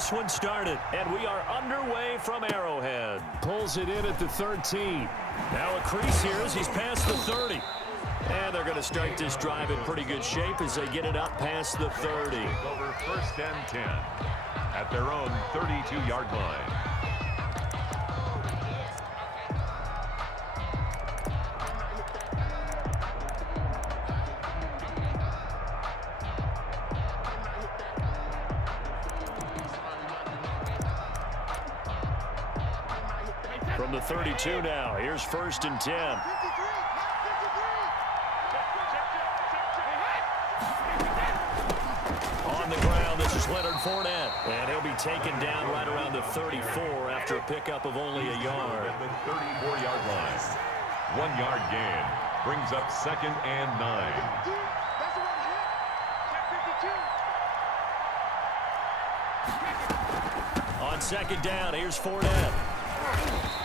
this one started, and we are underway from Arrowhead. Pulls it in at the 13. Now a crease here as he's past the 30. And they're going to start this drive in pretty good shape as they get it up past the 30. Over 1st and 10 at their own 32-yard line. From the 32 now, here's 1st and 10. On the ground, this is Leonard Fournette. And he'll be taken down right around the 34 after a pickup of only a yard. At the 34-yard line. 1-yard gain brings up 2nd and 9. On 2nd down, here's Fournette.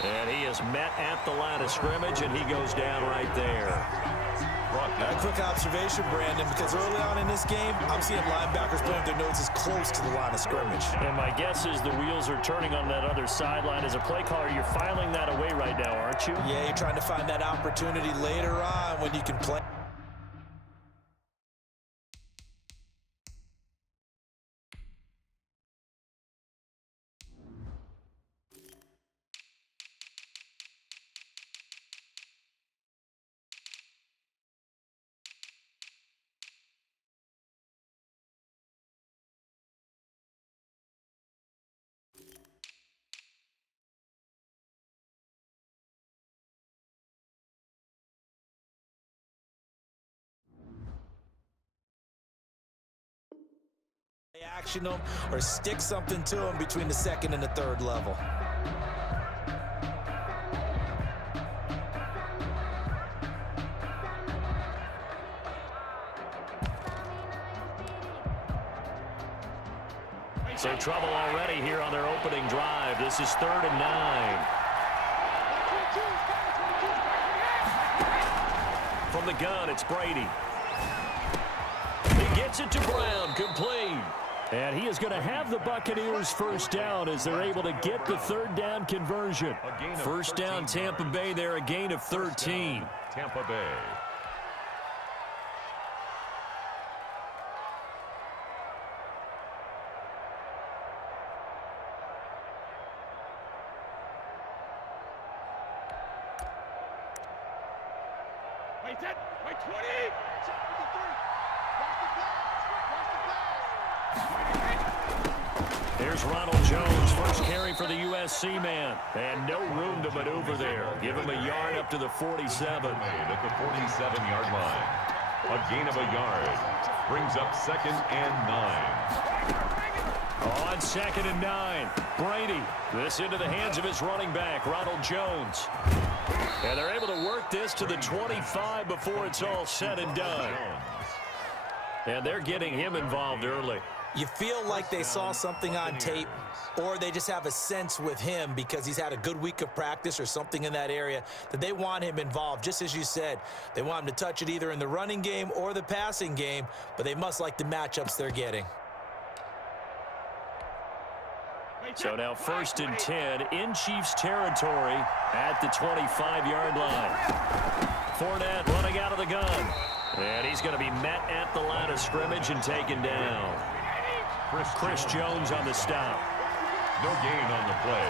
And he is met at the line of scrimmage, and he goes down right there. A quick observation, Brandon, because early on in this game, I'm seeing linebackers putting their noses close to the line of scrimmage. And my guess is the wheels are turning on that other sideline. As a play caller, you're filing that away right now, aren't you? Yeah, you're trying to find that opportunity later on when you can play. Action them or stick something to them between the 2nd and the 3rd level. So trouble already here on their opening drive. This is 3rd and 9. From the gun, it's Brady. He gets it to Brown, complete. And he is going to have the Buccaneers 1st down as they're able to get the 3rd down conversion. 1st down, Tampa Bay there, a gain of 13. Tampa Bay. Wait, 20! Here's Ronald Jones, first carry for the USC man. And no room to maneuver there. Give him a yard up to the 47. At the 47-yard line. A gain of a yard. Brings up 2nd and 9. On 2nd and 9. Brady. This into the hands of his running back, Ronald Jones. And they're able to work this to the 25 before it's all said and done. And they're getting him involved early. You feel like they saw something on tape, or they just have a sense with him because he's had a good week of practice or something in that area that they want him involved. Just as you said, they want him to touch it either in the running game or the passing game, but they must like the matchups they're getting. So now 1st and 10 in Chiefs territory at the 25-yard line. Fournette running out of the gun. And he's going to be met at the line of scrimmage and taken down. Chris Jones on the stop. No gain on the play.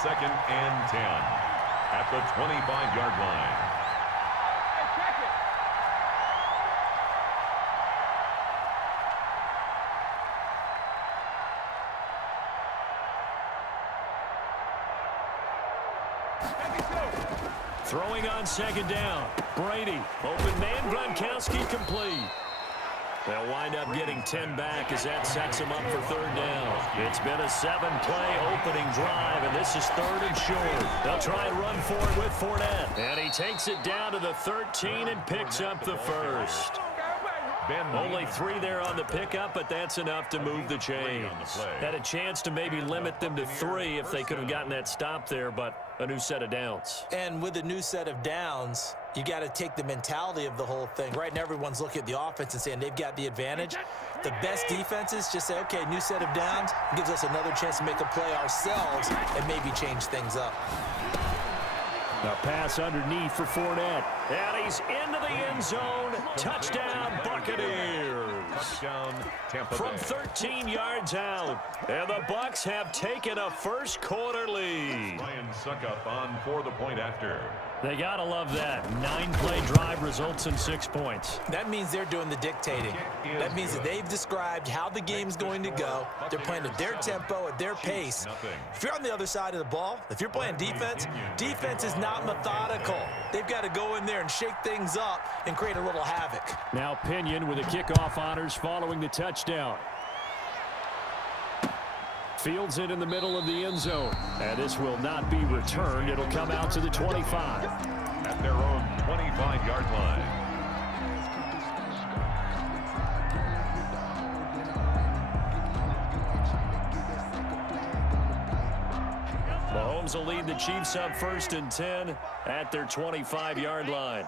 2nd and 10 at the 25-yard line. Throwing on 2nd down. Brady. Open man. Gronkowski complete. They'll wind up getting 10 back as that sets them up for 3rd down. It's been a 7-play opening drive, and this is 3rd and short. They'll try and run for it with Fournette. And he takes it down to the 13 and picks up the 1st. Only 3 there on the pickup, but that's enough to move the chains. Had a chance to maybe limit them to 3 if they could have gotten that stop there, but a new set of downs. And with a new set of downs, you got to take the mentality of the whole thing. Right now, everyone's looking at the offense and saying they've got the advantage. the best defenses just say, okay, new set of downs, gives us another chance to make a play ourselves and maybe change things up. A pass underneath for Fournette. And he's into the end zone. Touchdown, Buccaneers. Touchdown, Tampa From Bay. 13 yards out. And the Bucs have taken a first quarter lead. Ryan Suckup on for the point after. They got to love that. 9-play drive results in 6 points. That means they're doing the dictating. That means that they've described how the game's going to go. They're playing at their tempo, at their pace. If you're on the other side of the ball, if you're playing defense, defense is not methodical. They've got to go in there and shake things up and create a little havoc. Now Pinion with the kickoff honors following the touchdown. Fields it in the middle of the end zone. And this will not be returned. It'll come out to the 25. At their own 25-yard line. Mahomes will lead the Chiefs up 1st and 10 at their 25-yard line.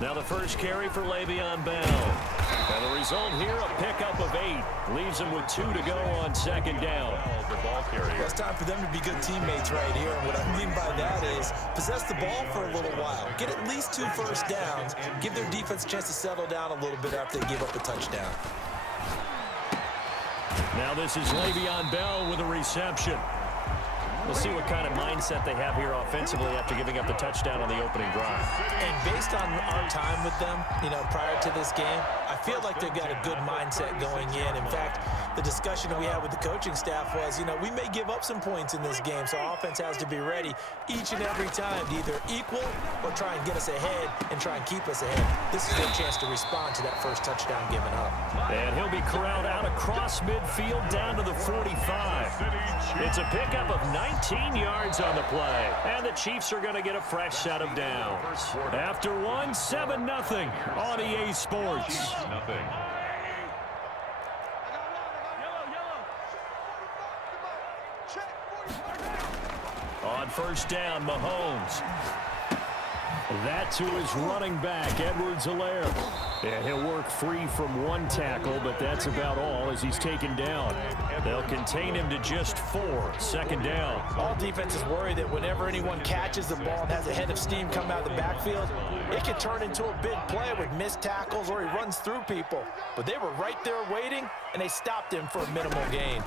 Now the first carry for Le'Veon Bell. And the result here, a pickup of 8. Leaves him with 2 to go on 2nd down. The ball carrier. Well, it's time for them to be good teammates right here. And what I mean by that is possess the ball for a little while. Get at least 2 first downs. Give their defense a chance to settle down a little bit after they give up a touchdown. Now this is Le'Veon Bell with a reception. We'll see what kind of mindset they have here offensively after giving up the touchdown on the opening drive. And based on our time with them, prior to this game, I feel like they've got a good mindset going in. In fact, the discussion that we had with the coaching staff was, we may give up some points in this game, so our offense has to be ready each and every time to either equal or try and get us ahead and try and keep us ahead. This is their chance to respond to that first touchdown given up. And he'll be corralled out across midfield down to the 45. It's a pickup of 19 yards on the play. And the Chiefs are going to get a fresh set of downs. After 7-0 on EA Sports. Nothing. On 1st down, Mahomes. That to his running back, Edwards-Helaire. And he'll work free from 1 tackle, but that's about all as he's taken down. They'll contain him to just 4. 2nd down. All defenses worry that whenever anyone catches the ball and has a head of steam come out of the backfield, it can turn into a big play with missed tackles or he runs through people. But they were right there waiting, and they stopped him for a minimal gain.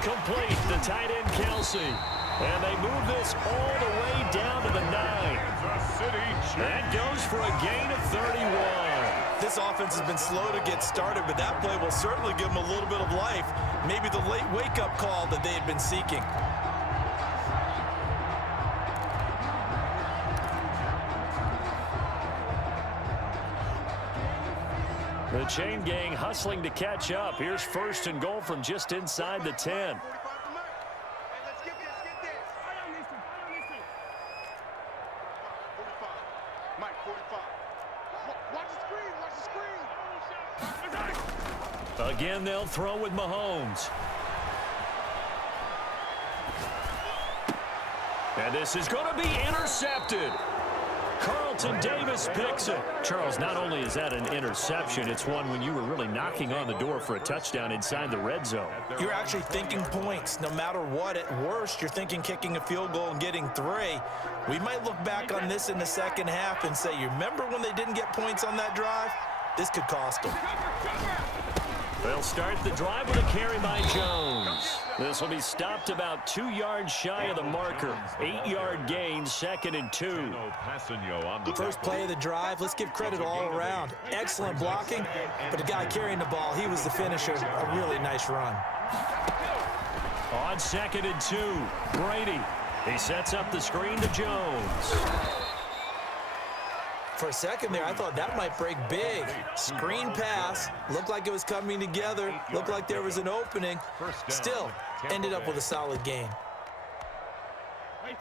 Complete, the tight end Kelsey. And they move this all the way down to the 9. That goes for a gain of 31. This offense has been slow to get started, but that play will certainly give them a little bit of life. Maybe the late wake-up call that they had been seeking. The chain gang hustling to catch up. Here's 1st and goal from just inside the 10. Again, they'll throw with Mahomes. And this is going to be intercepted. Carlton Davis picks it. Charles, not only is that an interception, it's one when you were really knocking on the door for a touchdown inside the red zone. You're actually thinking points. No matter what, at worst, you're thinking kicking a field goal and getting 3. We might look back on this in the second half and say, you remember when they didn't get points on that drive? This could cost them. They'll start the drive with a carry by Jones. This will be stopped about 2 yards shy of the marker. 8-yard gain, 2nd and 2. First play of the drive, let's give credit all around. Excellent blocking, but the guy carrying the ball, he was the finisher. A really nice run. On 2nd and 2, Brady. He sets up the screen to Jones. For a second there, I thought that might break big. Screen pass. Looked like it was coming together. Looked like there was an opening. Still, ended up with a solid gain.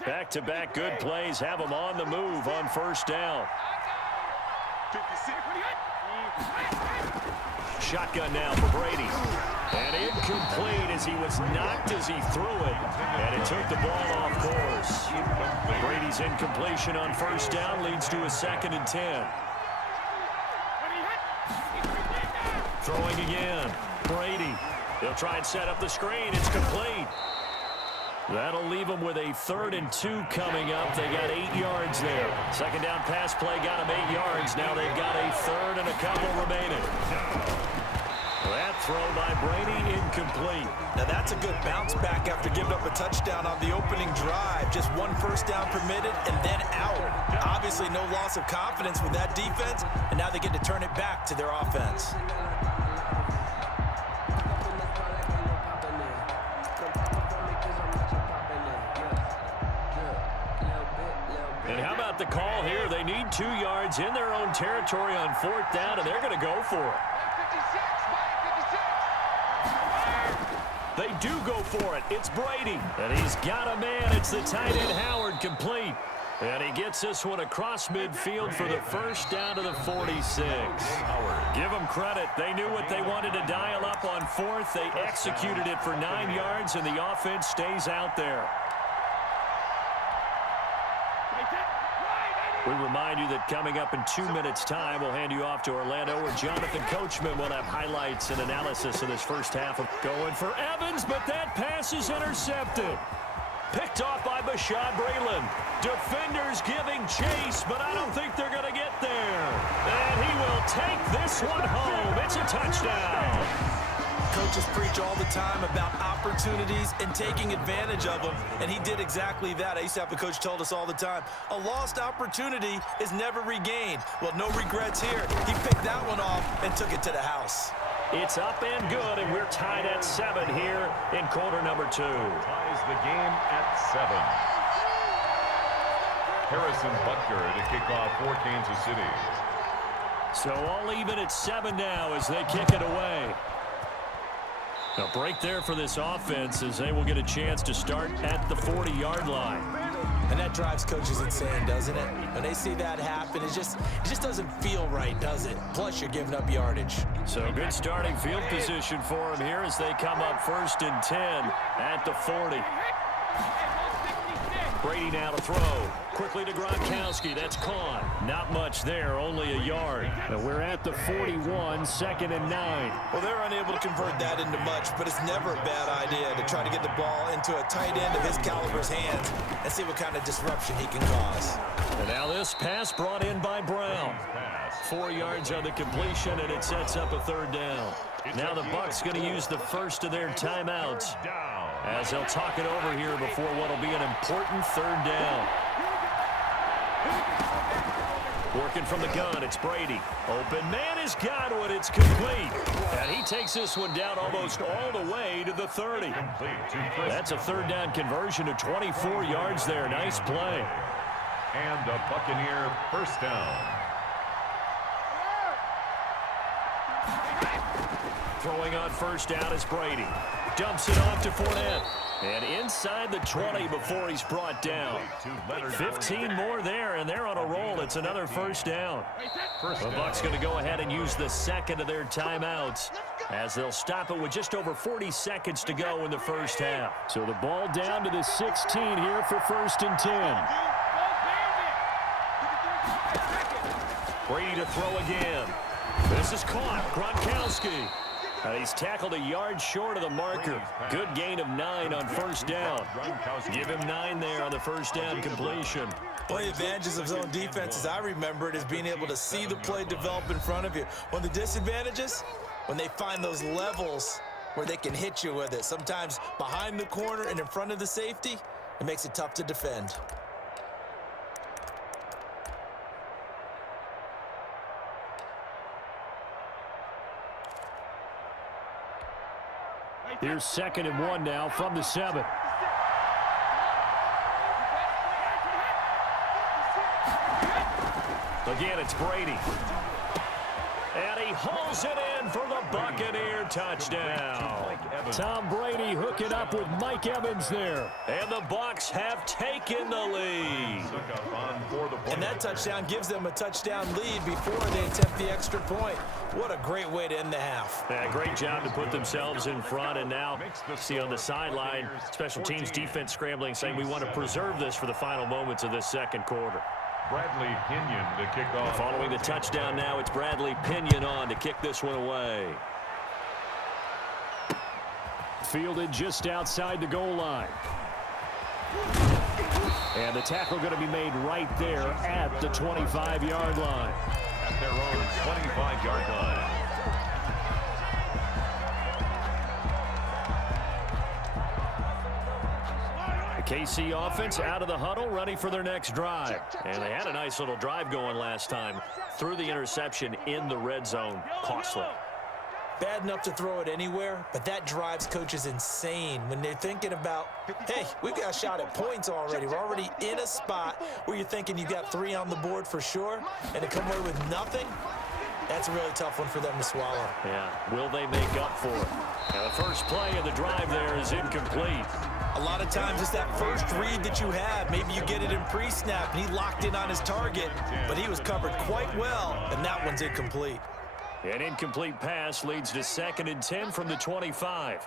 Back-to-back good plays have them on the move on 1st down. Shotgun now for Brady. And incomplete as he was knocked as he threw it. And it took the ball off course. Brady's incompletion on 1st down leads to a 2nd and 10. Throwing again. Brady. He'll try and set up the screen. It's complete. That'll leave them with a 3rd and 2 coming up. They got 8 yards there. Second down pass play got them 8 yards. Now they've got a 3rd and a couple remaining. That throw by Brady incomplete. Now that's a good bounce back after giving up a touchdown on the opening drive. Just 1 first down permitted and then out. Obviously no loss of confidence with that defense, and now they get to turn it back to their offense. And how about the call here? They need 2 yards in their own territory on 4th down, and they're going to go for it. They do go for it. It's Brady. And he's got a man. It's the tight end Howard, complete. And he gets this one across midfield for the first down to the 46. Give them credit. They knew what they wanted to dial up on 4th. They executed it for 9 yards, and the offense stays out there. We remind you that coming up in 2 minutes' time, we'll hand you off to Orlando, where Jonathan Coachman will have highlights and analysis of this first half. Going for Evans, but that pass is intercepted. Picked off by Bashaud Breeland. Defenders giving chase, but I don't think they're going to get there. And he will take this one home. It's a touchdown. Coaches preach all the time about opportunities and taking advantage of them, and he did exactly that. I used to have a coach told us all the time, a lost opportunity is never regained. Well, no regrets here. He picked that one off and took it to the house. It's up and good, and we're tied at 7 here in quarter number 2. Ties the game at 7. Harrison Butker to kick off for Kansas City. So all even at 7 now as they kick it away. A break there for this offense as they will get a chance to start at the 40-yard line. And that drives coaches insane, doesn't it? When they see that happen, it just doesn't feel right, does it? Plus, you're giving up yardage. So good starting field position for them here as they come up 1st and 10 at the 40. Brady now to throw. Quickly to Gronkowski. That's caught. Not much there, only a yard. And we're at the 41, 2nd and 9. Well, they're unable to convert that into much, but it's never a bad idea to try to get the ball into a tight end of his caliber's hands and see what kind of disruption he can cause. And now this pass brought in by Brown. 4 yards on the completion, and it sets up a 3rd down. Now the Bucs going to use the first of their timeouts as they'll talk it over here before what will be an important 3rd down. Working from the gun, it's Brady. Open man is Godwin. It's complete. And he takes this one down almost all the way to the 30. That's a 3rd down conversion of 24 yards there. Nice play. And a Buccaneer first down. Throwing on first down is Brady. Dumps it off to Fournette. And inside the 20 before he's brought down. 15 more there, and they're on a roll. It's another first down. The Bucs going to go ahead and use the second of their timeouts as they'll stop it with just over 40 seconds to go in the first half. So the ball down to the 16 here for 1st and 10. Brady to throw again. This is caught. Gronkowski. And he's tackled a yard short of the marker. Good gain of 9 on first down. Give him 9 there on the first down completion. One of the advantages of zone defense, as I remember it, is being able to see the play develop in front of you. One of the disadvantages, when they find those levels where they can hit you with it. Sometimes behind the corner and in front of the safety, it makes it tough to defend. Here's 2nd and 1 now from the 7. Again, it's Brady. And he hauls it in for the Buccaneer touchdown. Tom Brady hooking up with Mike Evans there. And the Bucs have taken the lead. And that touchdown gives them a touchdown lead before they attempt the extra point. What a great way to end the half. Yeah, great job to put themselves in front. And now, see on the sideline, special teams defense scrambling, saying we want to preserve this for the final moments of this second quarter. Bradley Pinion to kick off. Following the touchdown now, it's Bradley Pinion on to kick this one away. Fielded just outside the goal line. And the tackle going to be made right there at the 25-yard line. At their own 25-yard line. KC offense out of the huddle, ready for their next drive. And they had a nice little drive going last time. Threw the interception in the red zone. Costly. Bad enough to throw it anywhere, but that drives coaches insane when they're thinking about, hey, we've got a shot at points already. We're already in a spot where you're thinking you got 3 on the board for sure, and to come away with nothing, that's a really tough one for them to swallow. Yeah, will they make up for it? Now, the first play of the drive there is incomplete. A lot of times it's that first read that you have. Maybe you get it in pre-snap, and he locked in on his target, but he was covered quite well, and that one's incomplete. An incomplete pass leads to 2nd and 10 from the 25.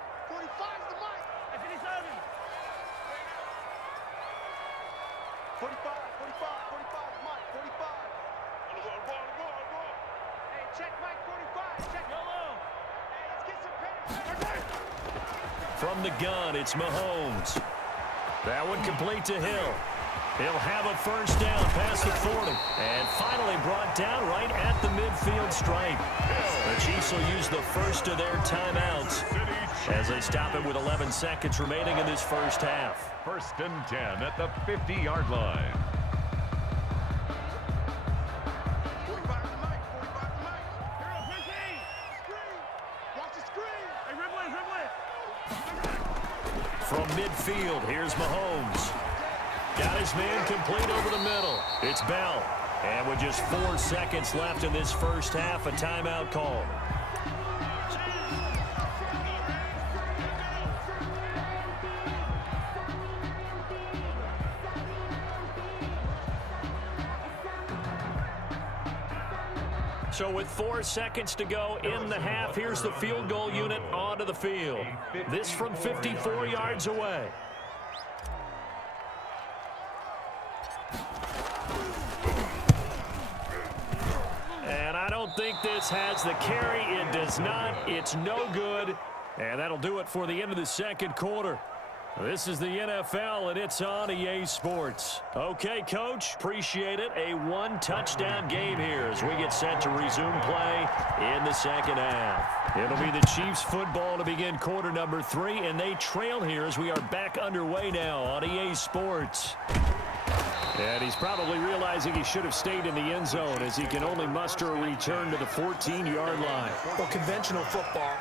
From the gun, it's Mahomes. That one complete to Hill. He'll have a first down past the 40. And finally brought down right at the midfield stripe. The Chiefs will use the first of their timeouts as they stop it with 11 seconds remaining in this first half. 1st and 10 at the 50-yard line. From midfield, here's Mahomes. Got his man complete over the middle. It's Bell. And with just 4 seconds left in this first half, a timeout call. So with 4 seconds to go in the half, here's the field goal unit onto the field. This from 54 yards away. And I don't think this has the carry. It does not. It's no good. And that'll do it for the end of the second quarter. This is the NFL, and it's on EA Sports. Okay, Coach, appreciate it. A 1-touchdown game here as we get set to resume play in the second half. It'll be the Chiefs football to begin quarter number 3, and they trail here as we are back underway now on EA Sports. And he's probably realizing he should have stayed in the end zone as he can only muster a return to the 14-yard line. Well, conventional football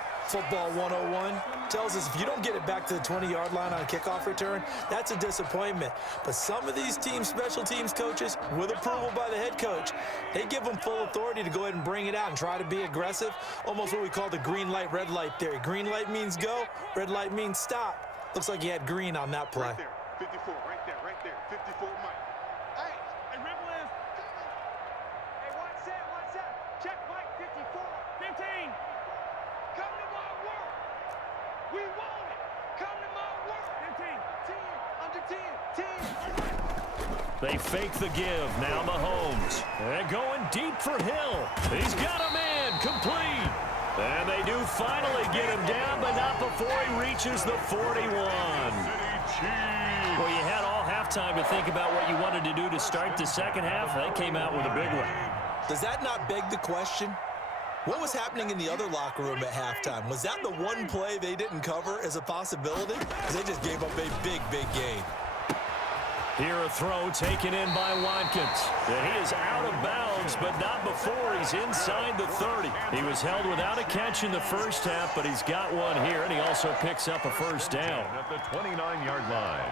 101 tells us if you don't get it back to the 20-yard line on a kickoff return, that's a disappointment. But some of these teams, special teams coaches, with approval by the head coach, they give them full authority to go ahead and bring it out and try to be aggressive, almost what we call the green light, red light theory. Green light means go, red light means stop. Looks like he had green on that play. Right there, 54, right there, 54, Mike. Hey, Ripple is. Hey, what's that? Check Mike, 54. 15. Come to my work. We want it. Come to my work. 15, 10, under 10, 10. They fake the give. Now Mahomes. They're going deep for Hill. He's got a man complete. And they do finally get him down, but not before he reaches the 41. Well, you had all halftime to think about what you wanted to do to start the second half. They came out with a big one. Does that not beg the question? What was happening in the other locker room at halftime? Was that the one play they didn't cover as a possibility? Because they just gave up a big, big gain. Here a throw taken in by Watkins. And he is out of bounds, but not before he's inside the 30. He was held without a catch in the first half, but he's got one here, and he also picks up a first down. At the 29-yard line.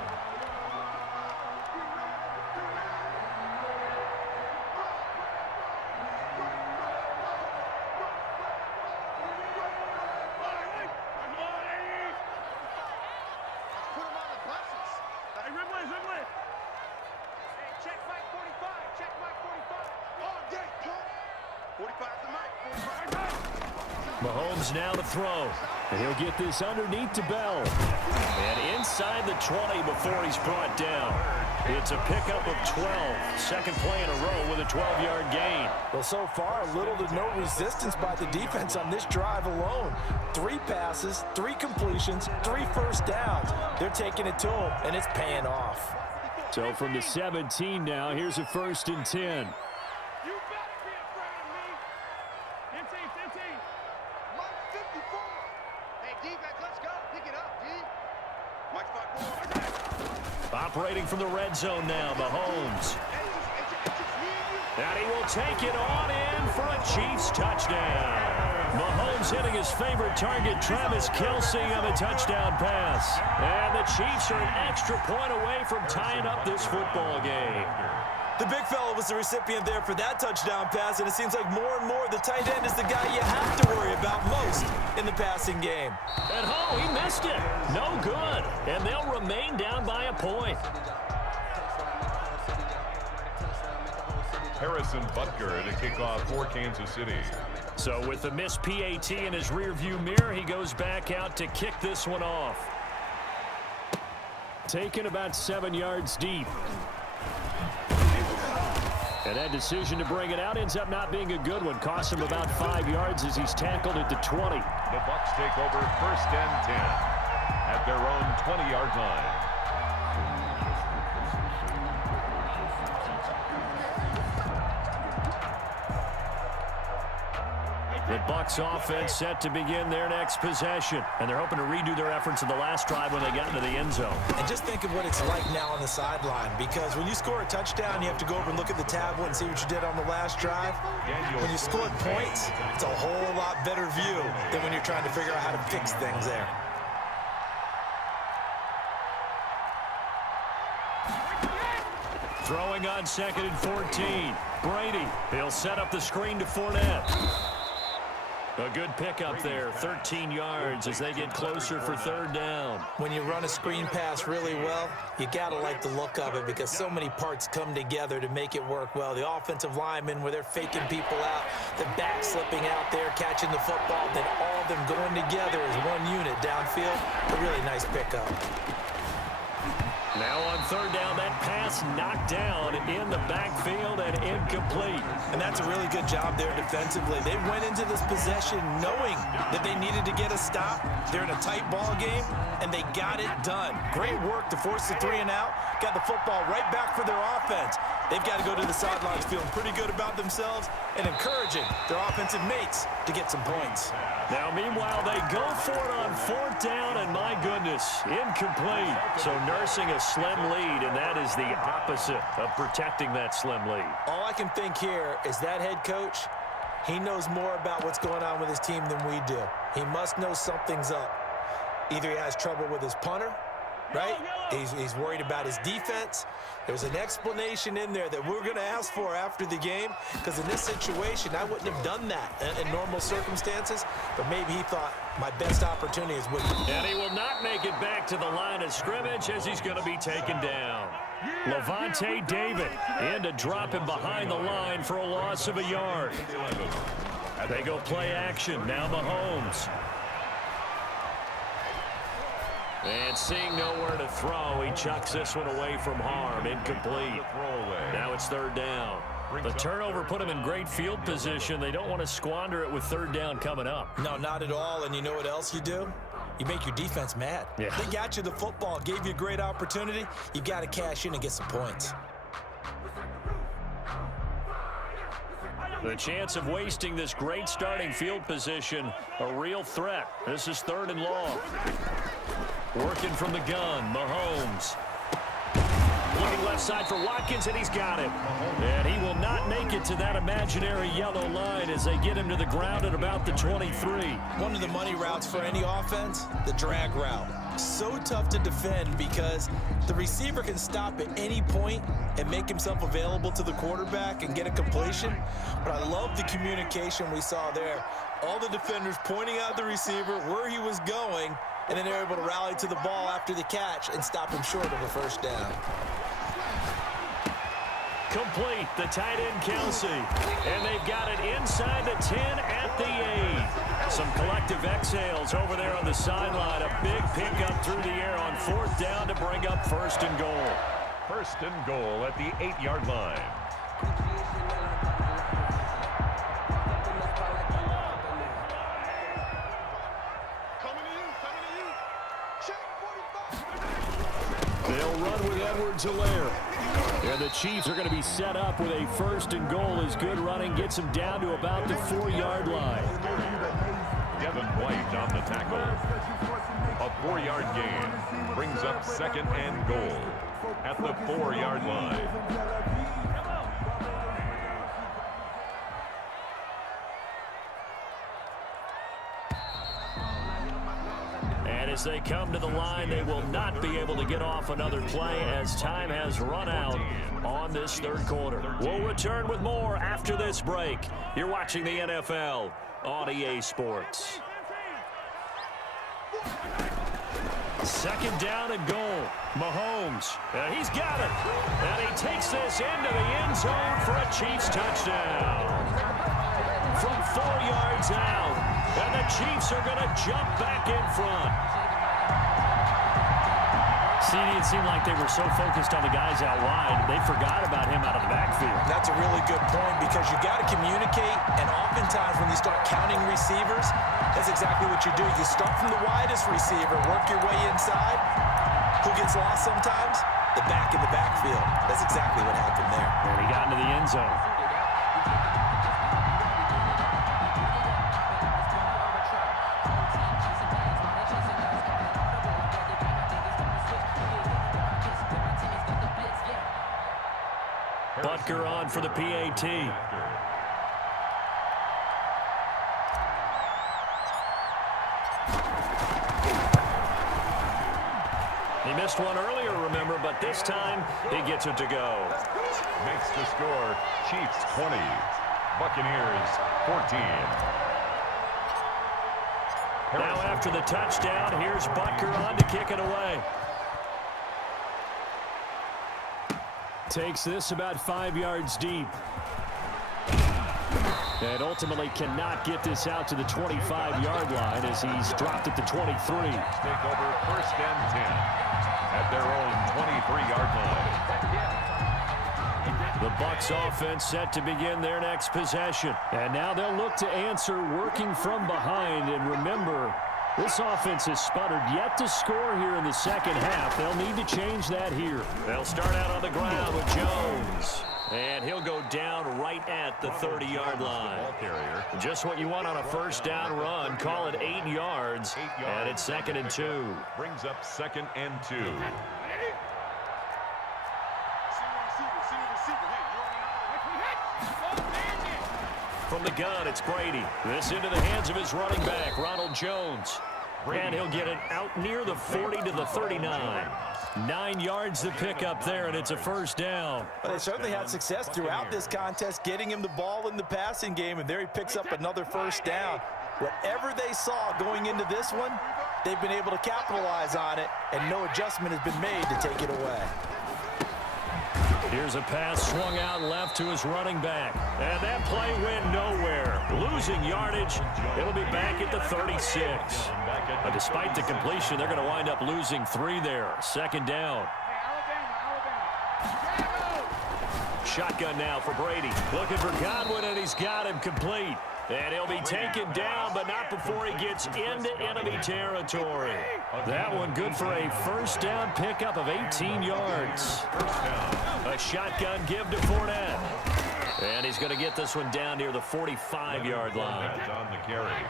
Mahomes now to throw. And he'll get this underneath to Bell. And inside the 20 before he's brought down. It's a pickup of 12. Second play in a row with a 12-yard gain. Well, so far, little to no resistance by the defense on this drive alone. 3 passes, 3 completions, 3 first downs. They're taking it to them, and it's paying off. So from the 17 now, here's a 1st and 10. You better be afraid of me. 15. Mike 54. Hey, defense, let's go. Pick it up, D. Mike 54. Operating from the red zone now, Mahomes. And he will take it on in for a Chiefs touchdown. Mahomes hitting his favorite target, Travis Kelce, on the touchdown pass. And the Chiefs are an extra point away from tying up this football game. The big fella was the recipient there for that touchdown pass, and it seems like more and more the tight end is the guy you have to worry about most in the passing game. And oh, he missed it. No good. And they'll remain down by a point. Harrison Butker to kick off for Kansas City. So with the missed PAT in his rearview mirror, he goes back out to kick this one off. Taken about 7 yards deep. And that decision to bring it out ends up not being a good one. Costs him about 5 yards as he's tackled at the 20. The Bucs take over 1st and 10 at their own 20-yard line. The Bucs offense set to begin their next possession. And they're hoping to redo their efforts in the last drive when they got into the end zone. And just think of what it's like now on the sideline, because when you score a touchdown, you have to go over and look at the tablet and see what you did on the last drive. When you scored points, it's a whole lot better view than when you're trying to figure out how to fix things there. Throwing on 2nd and 14. Brady, he'll set up the screen to Fournette. A good pickup there, 13 yards as they get closer for 3rd down. When you run a screen pass really well, you got to like the look of it because so many parts come together to make it work well. The offensive linemen, where they're faking people out, the back slipping out there, catching the football, then all of them going together as one unit downfield. A really nice pickup. Now on 3rd down, that pass knocked down in the backfield and incomplete. And that's a really good job there defensively. They went into this possession knowing that they needed to get a stop. They're in a tight ball game, and they got it done. Great work to force the 3 and out. Got the football right back for their offense. They've got to go to the sidelines feeling pretty good about themselves and encouraging their offensive mates to get some points. Now, meanwhile, they go for it on 4th down, and my goodness, incomplete. So nursing a slim lead, and that is the opposite of protecting that slim lead. All I can think here is that head coach, he knows more about what's going on with his team than we do. He must know something's up. Either he has trouble with his punter, right? He's worried about his defense. There's an explanation in there that we're going to ask for after the game, because in this situation, I wouldn't have done that in normal circumstances, but maybe he thought my best opportunity is with him. And he will not make it back to the line of scrimmage as he's going to be taken down. Levante David in to drop him behind the line for a loss of a yard. They go play action. Now Mahomes. And seeing nowhere to throw, he chucks this one away from harm. Incomplete. Now it's 3rd down. The turnover put him in great field position. They don't want to squander it with 3rd down coming up. No, not at all. And you know what else you do? You make your defense mad. Yeah. They got you the football, gave you a great opportunity. You got to cash in and get some points. The chance of wasting this great starting field position, a real threat. This is 3rd and long. Working from the gun, Mahomes. Looking left side for Watkins, and he's got it. And he will not make it to that imaginary yellow line as they get him to the ground at about the 23. One of the money routes for any offense, the drag route. So tough to defend because the receiver can stop at any point and make himself available to the quarterback and get a completion. But I love the communication we saw there. All the defenders pointing out the receiver, where he was going, and then they're able to rally to the ball after the catch and stop him short of a 1st down. Complete, the tight end Kelce. And they've got it inside the 10 at the 8. Some collective exhales over there on the sideline. A big pickup through the air on 4th down to bring up 1st and goal. First and goal at the 8-yard line. They'll run with Edwards-Helaire. And the Chiefs are going to be set up with a first and goal as good running gets them down to about the 4-yard line. Devin White on the tackle. A 4-yard gain brings up second and goal at the 4-yard line. And as they come to the line, they will not be able to get off another play as time has run out on this third quarter. We'll return with more after this break. You're watching the NFL on EA Sports. Second down and goal. Mahomes, and he's got it. And he takes this into the end zone for a Chiefs touchdown. From 4 yards out, and the Chiefs are going to jump back in front. See, it seemed like they were so focused on the guys out wide, they forgot about him out of the backfield. That's a really good point because you got to communicate, and oftentimes when you start counting receivers, that's exactly what you do. You start from the widest receiver, work your way inside. Who gets lost sometimes? The back in the backfield. That's exactly what happened there. And he got into the end zone. Butker on for the PAT. He missed one earlier, remember, but this time he gets it to go. Makes the score Chiefs 20, Buccaneers 14. Now after the touchdown, here's Butker on to kick it away. Takes this about 5 yards deep. And ultimately cannot get this out to the 25-yard line as he's dropped at the 23. Take over first and 10 at their own 23-yard line. The Bucs offense set to begin their next possession. And now they'll look to answer working from behind. And remember, this offense has sputtered yet to score here in the second half. They'll need to change that here. They'll start out on the ground with Jones. And he'll go down right at the 30-yard line. Just what you want on a first down run. Call it 8 yards. And it's second and 2. Brings up second and 2. From the gun, it's Brady. This into the hands of his running back, Ronald Jones. And he'll get it out near the 40 to the 39. 9 yards to pick up there, and it's a first down. Well, they certainly had success throughout this contest getting him the ball in the passing game, and there he picks up another first down. Whatever they saw going into this one, they've been able to capitalize on it, and no adjustment has been made to take it away. Here's a pass swung out left to his running back. And that play went nowhere. Losing yardage. It'll be back at the 36. But despite the completion, they're going to wind up losing 3 there. Second down. Shotgun now for Brady. Looking for Godwin, and he's got him complete. And he'll be taken down, but not before he gets into enemy territory. That one good for a first down pickup of 18 yards. A shotgun give to Fournette. And he's going to get this one down near the 45-yard line.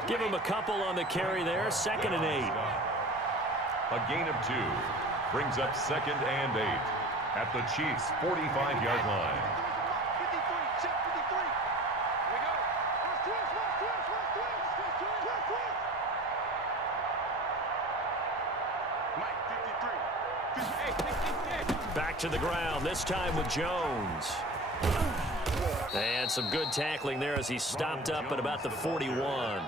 Give him a couple on the carry there. Second and 8. A gain of 2 brings up second and 8 at the Chiefs' 45-yard line. Back to the ground, this time with Jones. And some good tackling there as he stopped up at about the 41.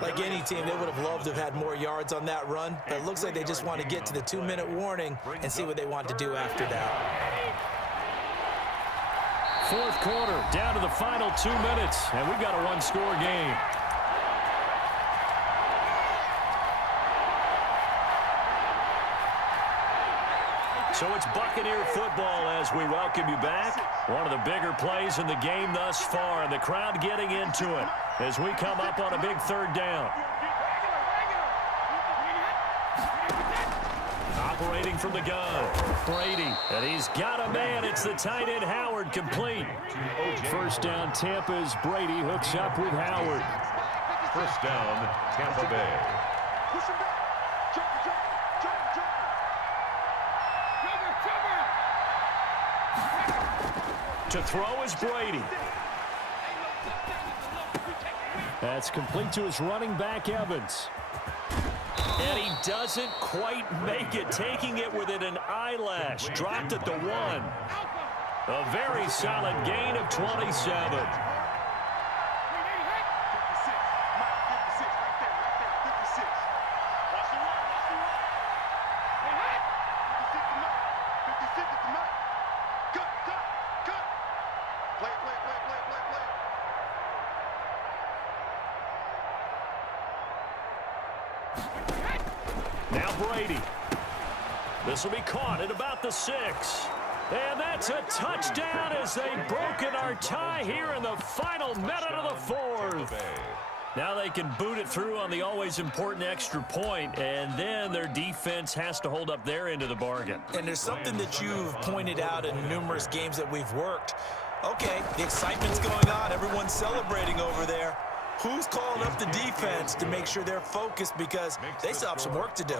Like any team, they would have loved to have had more yards on that run, but it looks like they just want to get to the 2-minute warning and see what they want to do after that. Fourth quarter, down to the final 2 minutes, and we've got a one-score game. So it's Buccaneer football as we welcome you back. One of the bigger plays in the game thus far, and the crowd getting into it as we come up on a big third down. Operating from the gun, Brady, and he's got a man. It's the tight end Howard, complete. First down, Tampa's Brady hooks up with Howard. First down, Tampa Bay. Push him back. To throw is Brady. That's complete to his running back, Evans. And he doesn't quite make it, taking it within an eyelash. Dropped at the 1. A very solid gain of 27. Now Brady. This will be caught at about the 6. And that's a touchdown as they've broken our tie here in the final minute of the 4th. Now they can boot it through on the always important extra point, and then their defense has to hold up their end of the bargain. And there's something that you've pointed out in numerous games that we've worked. Okay, the excitement's going on. Everyone's celebrating over there. Who's calling up the defense to make sure they're focused, because they still have some work to do?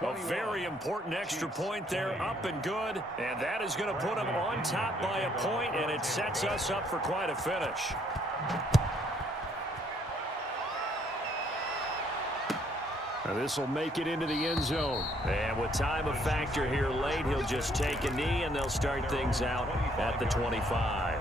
A very important extra point there, up and good, and that is going to put them on top by a point, and it sets us up for quite a finish. This will make it into the end zone. And with time a factor here late, he'll just take a knee, and they'll start things out at the 25.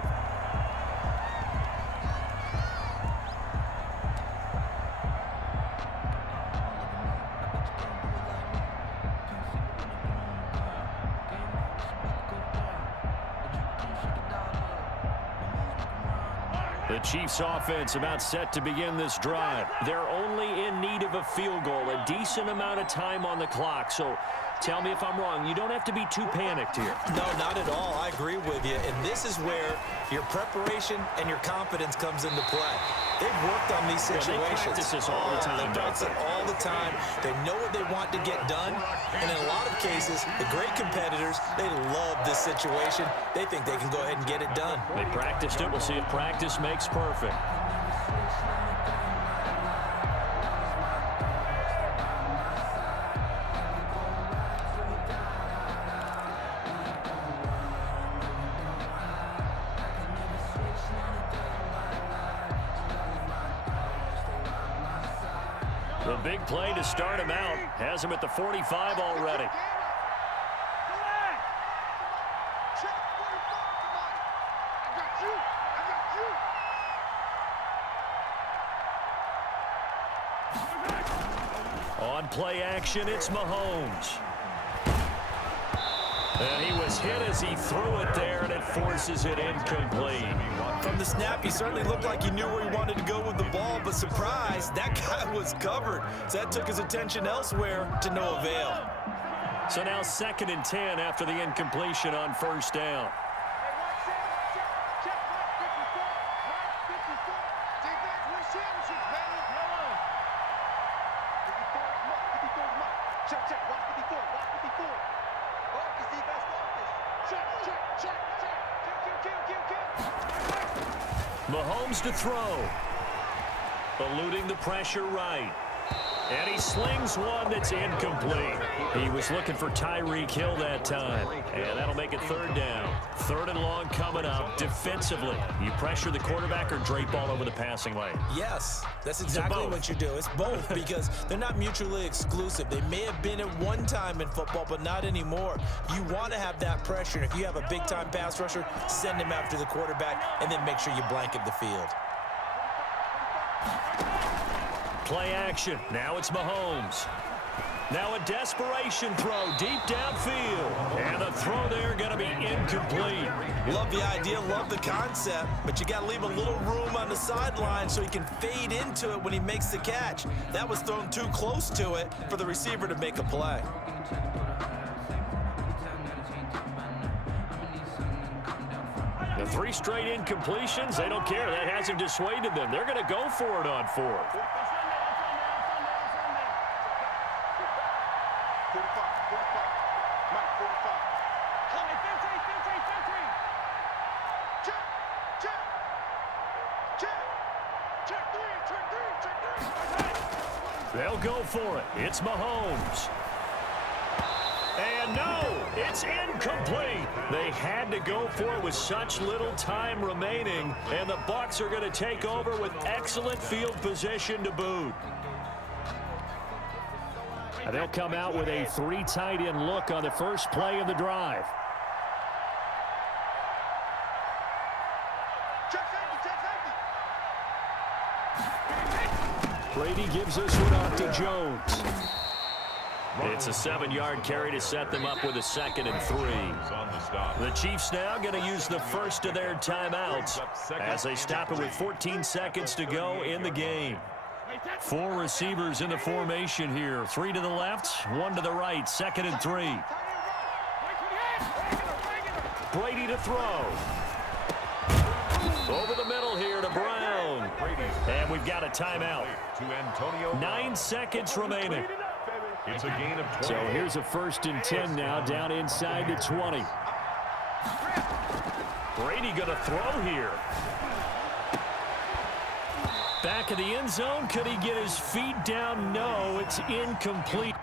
The Chiefs offense about set to begin this drive. They're only in need of a field goal, a decent amount of time on the clock. So tell me if I'm wrong. You don't have to be too panicked here. No, not at all. I agree with you. And this is where your preparation and your confidence comes into play. They've worked on these situations. They practice this all the time. They practice it all the time. They know what they want to get done. And in a lot of cases, the great competitors, they love this situation. They think they can go ahead and get it done. They practiced it. We'll see if practice makes perfect. The big play to start him out has him at the 45 already. On play action, it's Mahomes. And he was hit as he threw it there, and it forces it incomplete. From the snap, he certainly looked like he knew where he wanted to go with the ball, but surprise, that guy was covered. So that took his attention elsewhere to no avail. So now 2nd and 10 after the incompletion on first down. Mahomes to throw. Eluding the pressure right. And he slings one that's incomplete. He was looking for Tyreek Hill that time. And that'll make it 3rd down. 3rd and long coming up. Defensively, you pressure the quarterback or drape all over the passing lane? Yes, that's exactly what you do. It's both, because they're not mutually exclusive. They may have been at one time in football, but not anymore. You want to have that pressure. And if you have a big-time pass rusher, send him after the quarterback, and then make sure you blanket the field. Play action. Now it's Mahomes. Now a desperation throw deep downfield. And the throw there going to be incomplete. Love the idea, love the concept, but you got to leave a little room on the sideline so he can fade into it when he makes the catch. That was thrown too close to it for the receiver to make a play. And 3 straight incompletions, they don't care. That hasn't dissuaded them. They're going to go for it on 4th. 45. Mike, 45. Come on, 15. Check 3. They'll go for it. It's Mahomes. And no, it's incomplete. They had to go for it with such little time remaining, and the Bucs are going to take over with excellent field position to boot. And they'll come out with a 3 tight end look on the first play of the drive. Brady gives this one off to Jones. It's a 7-yard carry to set them up with a 2nd and 3. The Chiefs now going to use the first of their timeouts as they stop it with 14 seconds to go in the game. 4 receivers in the formation here. 3 to the left, 1 to the right. 2nd and 3. Brady to throw. Over the middle here to Brown. And we've got a timeout. 9 seconds remaining. It's a gain of 20. So here's a 1st and 10 now, down inside the 20. Brady going to throw here. Back of the end zone. Could he get his feet down? No, it's incomplete.